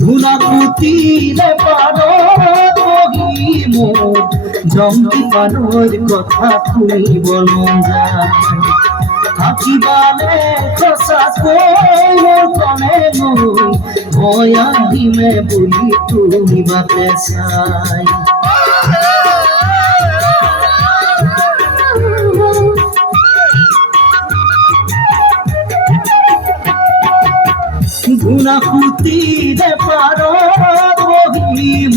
ঘুনাকুতিরে পারো বহিম জঙ্গি পানোর কথা তুমি বলো যায় থাকিবালে খসা কই কনে নই ভয়া দিমে বলি তুমি বাতে চাই গুনাকুতিরে পারো বহিম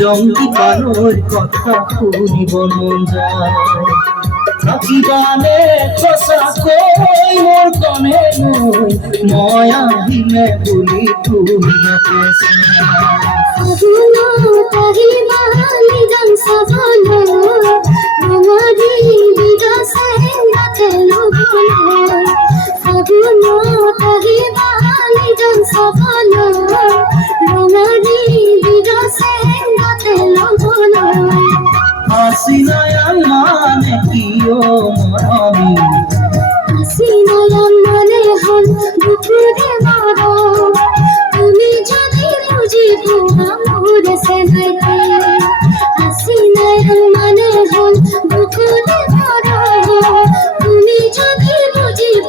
জঙ্গি পানোর কথা শুনিব মন যায় থাকিবালে খসা কই মোর কনে নই মই আহিলে বুলি তুমি বাতে হাসিনায়ান মানে কিয় মরমি হাসিনায়ান মানে হল বুকুরে মারো তুমি যদি বুঝিব মোর সেনাইতে হাসিনায়ান মানে হল বুকুরে মারো তুমি যদি বুঝিব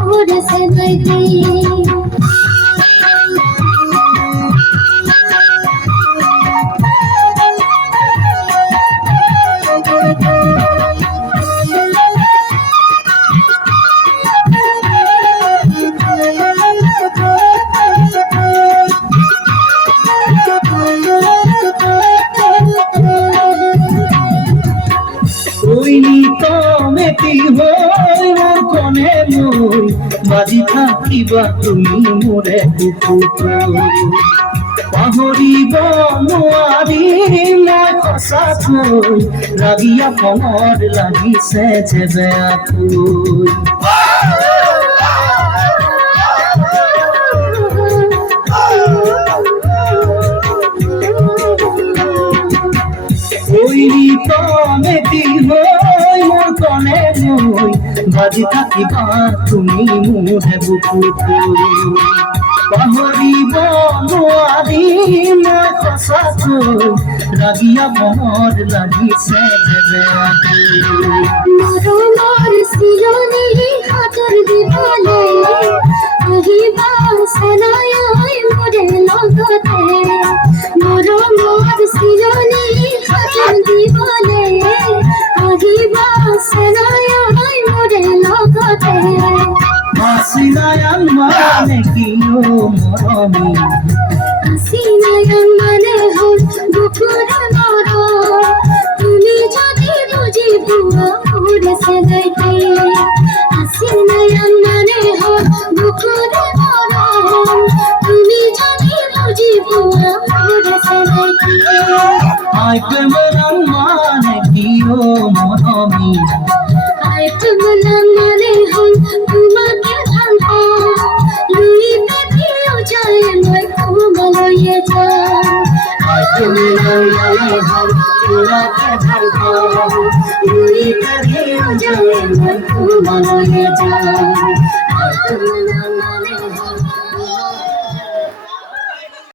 মোর সেনাইতে বাজি থাকিবা তুমি মোরে বুকুত পাহৰিব নোৱাৰি মই সঁচাকৈ ৰাগিয়া খঙৰ লাগিছে যে বেয়াকৈ মেটি হৈ মোৰ কনে নৈ বাজি থাকিবা তুমি মোৰে বুকুত পাহৰিব নোৱাৰি মই সঁচাকৈ ৰাগিয়া মনৰ লাগিছে যে মৰমৰ চিৰণি হাতৰ দিবলে আহিবা চেনাই মোৰে লগতে মৰমৰ চিৰণি হাতৰ দিবলে আহিবা চেনাই মোৰে লগতে হাসিনায়ান মানে কিয় মৰমি হাসিনায়ান মানে হল বুকুরে মারো তুমি যদি বুঝিব মোর সেনাইতে হাসিনায়ান মানে হল বুকুরে মারো তুমি যদি বুঝিব মোর সেনাইতে আই প্রেমরাম মানে কিয় মৰমি আই প্রেমরাম মানে হল তোমাকে ভালো লুইতে দিও যায় মই তোমালয়ে যায় আই প্রেমরাম মানে হল তোমাকে ভালো লুইতে দিও যায় মই তোমালয়ে যায় আই প্রেমরাম মানে